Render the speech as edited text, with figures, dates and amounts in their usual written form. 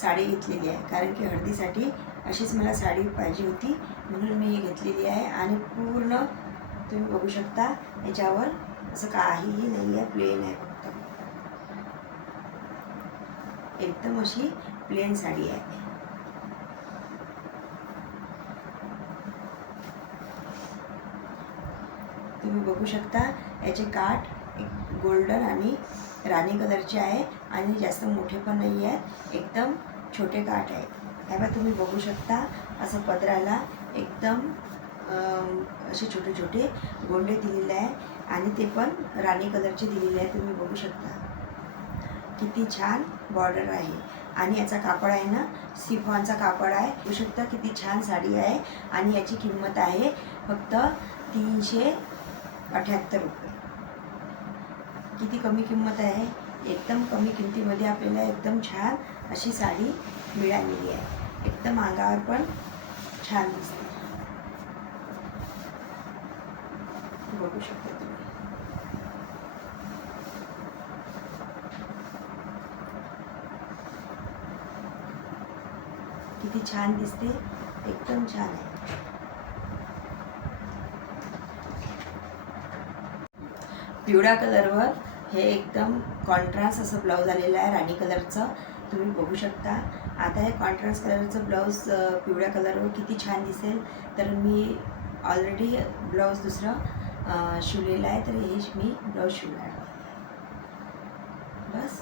साडी घेतलेली आहे, कारण की हळदीसाठी अशीच मला साडी पाहिजे होती, म्हणून मी ही घेतलेली आहे. आणि पूर्ण तुम्ही बघू शकता याच्यावर असं काहीही नाही आहे, प्लेन आहे, फक्त एकदम अशी प्लेन साडी आहे. तुम्ही बघू शकता याचे काठ एक गोल्डन आणि राणी कलरचे आहे आणि जास्त मोठे पण नाही आहेत, एकदम छोटे काठ आहेत. ह्याला तुम्ही बघू शकता असं पदराला एकदम असे छोटे छोटे गोंडे दिलेले आहे आणि ते पण राणी कलरचे दिलेले आहे. तुम्ही बघू शकता किती छान बॉर्डर आहे. आणि याचा कापड आहे ना, सिफॉनचा कापड आहे. बघू शकता किती छान साडी आहे. आणि याची किंमत आहे फक्त 378 रुपये. किती कमी किंमत आहे. एकदम कमी किमतीमध्ये आपल्याला एकदम छान अशी साडी मिळालेली आहे. एकदम अंगावर पण छान दिसते. बघू शकता तुम्ही किती छान दिसते, एकदम छान आहे. पिवळ्या कलरवर हे एकदम कॉन्ट्रास्ट असं ब्लाऊज आलेलं आहे राणी कलरचं. तुम्ही बघू शकता. आता हे कॉन्ट्रास्ट कलरचं ब्लाऊज पिवळ्या कलरवर किती छान दिसेल. तर मी ऑलरेडी ब्लाऊज दुसरं शिवलेलं आहे, तर हे मी ब्लाऊज शिवणार आहे. बस.